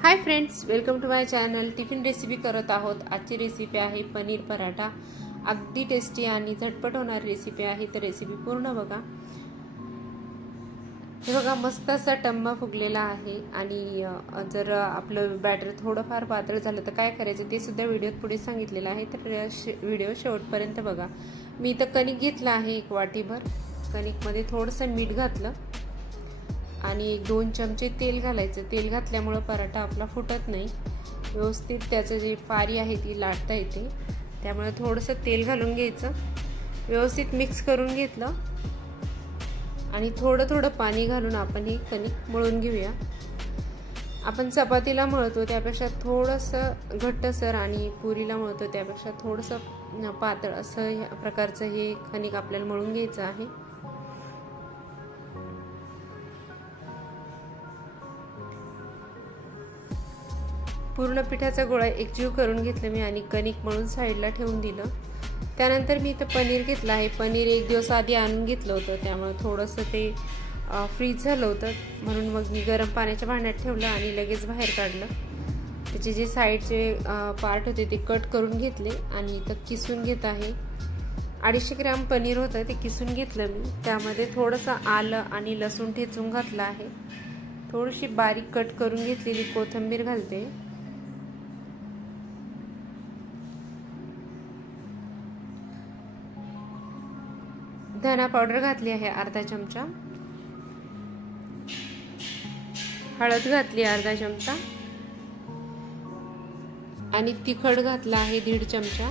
High friends, welcome to my channel. Tiffin recipe करत आहोत। आजची रेसिपी आहे पनीर पराठा। अगदी टेस्टी आणि झटपट होणारी रेसिपी आहे, तर रेसिपी पूर्ण बघा। हे बघा, मस्त असा टम्मा फुगलेला आहे। आणि जर आपलं बॅटर थोडंफार पातळ झालं तर काय करायचं ते सुद्धा व्हिडिओत पुढे सांगितलेलं आहे, तर व्हिडिओ शेवटपर्यंत बघा। मी इथं कणिक घेतलं आहे 1 वाटीभर। कणिकमध्ये थोडंसं मीठ घातलं आणि 1-2 चमचे तेल घालायचं। तेल घातल्यामुळे पराठा आपला फुटत नाही, व्यवस्थित त्याचं जे पारी आहे ती लाटता येते। त्यामुळे थोडंसं तेल घालून घ्यायचं, व्यवस्थित मिक्स करून घेतलं आणि थोडं पाणी घालून आपण ही कणिक मळून घेऊया। आपण चपातीला मळतो त्यापेक्षा थोडंसं घट्टसर आणि पुरीला मळतो त्यापेक्षा थोडंसं पातळ असं या प्रकारचं हे कणिक आपल्याला मळून घ्यायचं आहे। पूर्ण पिठाचा गोळा एकजीव करून घेतला मी आणि कणिक मळून साईडला ठेवून दिलं। त्यानंतर मी इथं पनीर घेतलं आहे। पनीर 1 दिवस आधी आणून घेतलं होतं, त्यामुळे थोडंसं ते फ्रीज झालं होतं, म्हणून मग मी गरम पाण्याच्या भांड्यात ठेवलं आणि लगेच बाहेर काढलं। त्याचे जे साईडचे पार्ट होते ते कट करून घेतले आणि इथं किसून घेत आहे। 250 ग्रॅम पनीर होतं, ते किसून घेतलं मी। त्यामध्ये थोडंसं आलं आणि लसूण ठेचून घातलं आहे। थोडीशी बारीक कट करून घेतलेली कोथिंबीर घालते। धना पावडर घातली आहे अर्धा चमचा, हळद घातली अर्धा चमचा आणि तिखट घातला आहे 1.5 चमचा।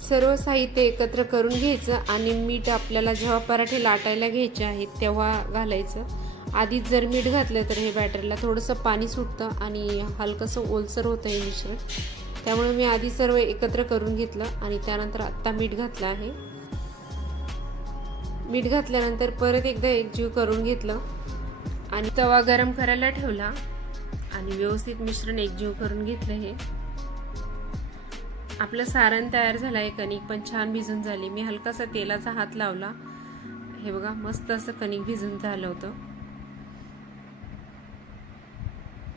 सर्व साहित्य एकत्र करून घ्यायचं आणि मीठ आपल्याला जेव्हा पराठे लाटायला घ्यायचे आहेत तेव्हा घालायचं। आधीच जर मीठ घातलं तर हे बॅटरला थोडंसं पाणी सुटतं आणि हलकंसं ओलसर होतं हे मिश्रण, त्यामुळे मी आधी सर्व एकत्र करून घेतलं आणि त्यानंतर आता मीठ घातलं आहे। मीठ घातल्यानंतर परत एकदा एकजीव करून घेतलं आणि तवा गरम करायला ठेवला आणि व्यवस्थित मिश्रण एकजीव करून घेतलं। हे आपलं सारण तयार झालं आहे। कणिक पण छान भिजून झाली। मी हलकासा तेलाचा हात लावला, हे बघा मस्त असं कणिक भिजून झालं होतं।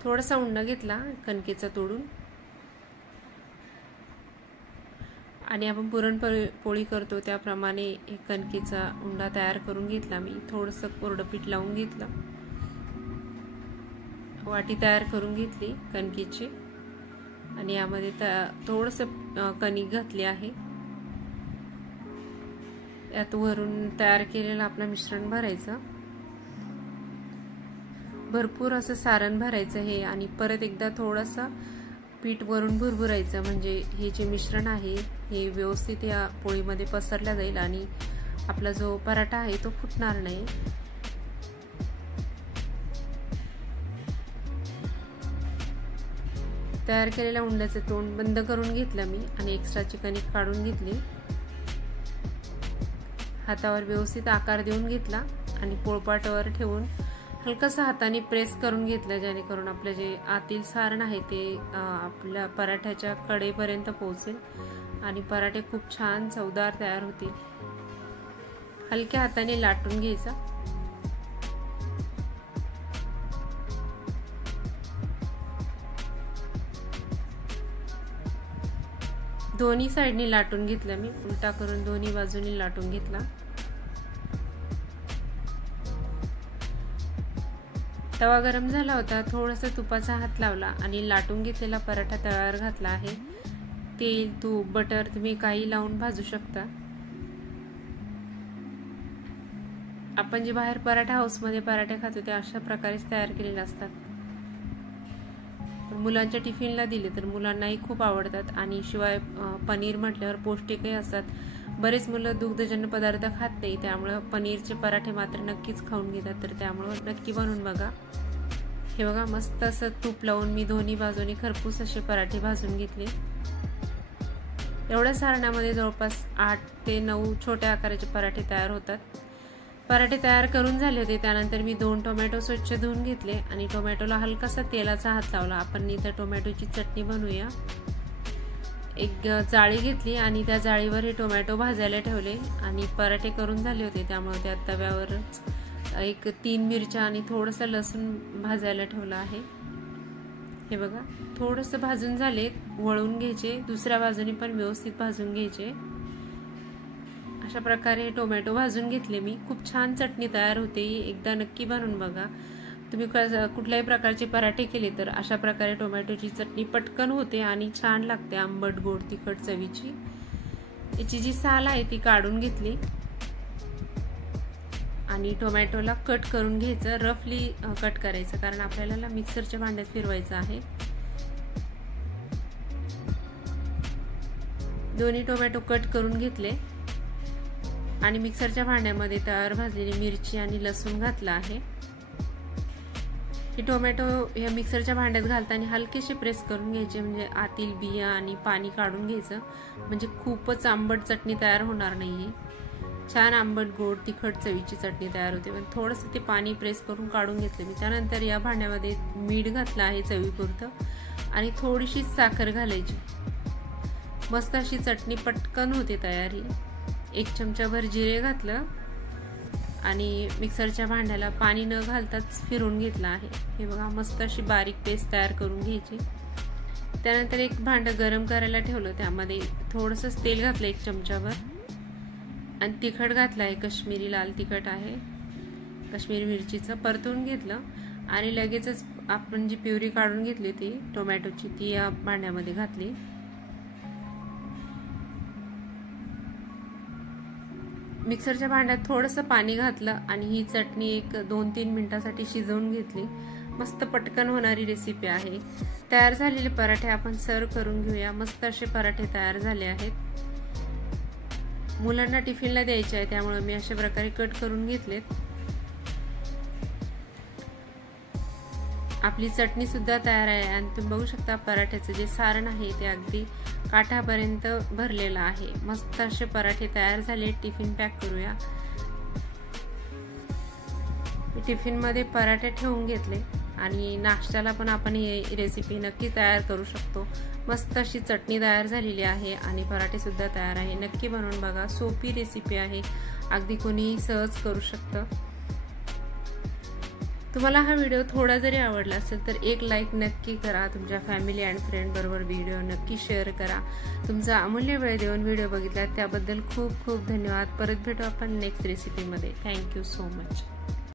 थोडासा उंडा घेतला कणकेचा तोडून आणि आपण पुरणपोळी करतो त्याप्रमाणे एक कणकेचा उंडा तयार करून घेतला। मी थोडंसं कोरडं पीठ लावून घेतलं, वाटी तयार करून घेतली कणकेची आणि यामध्ये थोडंसं कणिक घातली आहे। यात वरून तयार केलेलं आपलं मिश्रण भरायचं, भरपूर असं सारण भरायचं हे आणि परत एकदा थोडंसं पीठ वरून भुरभुरायचं, म्हणजे हे जे मिश्रण आहे हे व्यवस्थित या पोळीमध्ये पसरल्या जाईल आणि आपला जो पराठा आहे तो फुटणार नाही। तयार केलेल्या उंड्याचं तोंड बंद करून घेतलं मी आणि एक्स्ट्राची कणिक काढून घेतली। हातावर व्यवस्थित आकार देऊन घेतला आणि पोळपाटावर ठेवून हलकासा हाताने प्रेस करून घेतलं, जेणेकरून आपलं जे आतील सारण आहे ते आपल्या पराठ्याच्या कडेपर्यंत पोहोचेल आणि पराठे खूप छान चवदार तयार होतील। हलक्या हाताने लाटून घ्यायचा। दोन्ही साइडने लाटून घेतलं मी, उलटा करून दोन्ही बाजूने लाटून घेतला। तवा गरम झाला होता, थोडंसं तुपाचा हात लावला आणि लाटून घेतलेला पराठा तव्यावर घातला आहे। तेल, तूप, बटर तुम्ही काही लावून भाजू शकता। आपण जे बाहेर पराठा हाऊसमध्ये पराठे खातो ते अशा प्रकारेच तयार केलेले असतात। मुलांच्या टिफिनला दिले तर मुलांनाही खूप आवडतात आणि शिवाय पनीर म्हटल्यावर पौष्टिकही असतात। बरेच मुलं दुग्धजन्य पदार्थ खात नाही, त्यामुळे पनीरचे पराठे मात्र नक्कीच खाऊन घेतात, तर त्यामुळे नक्की बनवून बघा। हे बघा, मस्त असं तूप लावून मी दोन्ही बाजूनी खरपूस असे पराठे भाजून घेतले। एवढ्या सारणामध्ये जवळपास 8 ते 9 छोट्या आकाराचे पराठे तयार होतात। पराठे तयार करून झाले होते, त्यानंतर मी 2 टोमॅटो स्वच्छ धुवून घेतले आणि टोमॅटोला हलकासा तेलाचा हात लावला। आपण इथं टोमॅटोची चटणी बनवूया। एक जाळी घेतली आणि त्या जाळीवर हे टोमॅटो भाजायला ठेवले आणि पराठे करून झाले होते, त्यामुळे त्या तव्यावरच एक 3 मिरच्या आणि थोडंसं लसूण भाजायला ठेवलं आहे। हे बघा थोडंसं भाजून झाले, वळून घ्यायचे, दुसऱ्या बाजूने पण व्यवस्थित भाजून घ्यायचे। अशा प्रकारे टोमॅटो भाजून घेतले मी। खूप छान चटणी तयार होते, एकदा नक्की बनवून बघा। तुम्ही कुठल्याही प्रकारचे पराठे केले तर अशा प्रकारे टोमॅटोची चटणी पटकन होते आणि छान लागते, आंबट गोड तिखट चवीची। याची जी साल आहे ती काढून घेतली आणि टोमॅटोला कट करून घ्यायचं, रफली कट करायचं, कारण आपल्याला मिक्सरच्या भांड्यात फिरवायचं आहे। दोन्ही टोमॅटो कट करून घेतले आणि मिक्सरच्या भांड्यामध्ये तव्यावर भाजलेली मिरची आणि लसूण घातला आहे। हे टोमॅटो या मिक्सरच्या भांड्यात घालताना हलकेसे प्रेस करून घ्यायचे, म्हणजे आतील बिया आणि पाणी काढून घ्यायचं, म्हणजे खूपच आंबट चटणी तयार होणार नाहीये। छान आंबट गोड तिखट चवीची चटणी तयार होते, पण थोडंसं ते पाणी प्रेस करून काढून घेतले मी। त्यानंतर या भांड्यामध्ये मीठ घातलं आहे चवीपुरतं आणि थोडीशी साखर घालायची। मस्त अशी चटणी पटकन होते तयार। 1 चमचाभर जिरे घातलं आणि मिक्सरच्या भांड्याला पाणी न घालताच फिरवून घेतलं आहे। हे बघा मस्त अशी बारीक पेस्ट तयार करून घ्यायची। त्यानंतर एक भांडं गरम करायला ठेवलं, त्यामध्ये थोडंसं तेल घातलं 1 चमचाभर आणि तिखट घातलं आहे, कश्मीरी लाल तिखट आहे, कश्मीरी मिरचीचं, परतून घेतलं आणि लगेचच आपण जी प्युरी काढून घेतली होती टोमॅटोची ती या भांड्यामध्ये घातली। मिक्सरच्या भांड्यात थोडंसं पाणी घातलं आणि ही चटणी एक 2-3 मिनिटांसाठी शिजवून घेतली। मस्त पटकन होणारी रेसिपी आहे। तयार झालेले पराठे आपण सर्व करून घेऊया। मस्त असे पराठे तयार झाले आहेत, मुलांना टिफिनला द्यायचे आहे, त्यामुळे मी अशा प्रकारे कट करून घेतलेत। आपली चटणी सुद्धा तयार आहे आणि तुम्ही बघू शकता पराठ्याचं जे सारण आहे ते अगदी काठापर्यंत भरलेलं आहे। मस्त असे पराठे तयार झाले, टिफिन पॅक करूया। टिफिन मध्ये पराठे ठेवून घेतले आणि नाश्त्याला पण आपण ही रेसिपी नक्की तयार करू शकतो। मस्त अशी चटणी तयार झालेली आहे आणि पराठे सुद्धा तयार आहे, नक्की बनवून बघा। सोपी रेसिपी आहे, अगदी कोणी सहज करू शकतं। तुम्हाला हा व्हिडिओ थोडा जरी आवडला असेल तर एक लाईक नक्की करा, तुमच्या फॅमिली अँड फ्रेंड बरोबर व्हिडिओ नक्की शेअर करा। तुमचा अमूल्य वेळ देऊन व्हिडिओ बघितला त्याबद्दल खूप खूप धन्यवाद। परत भेटू आपण नेक्स्ट रेसिपीमध्ये। Thank you so much.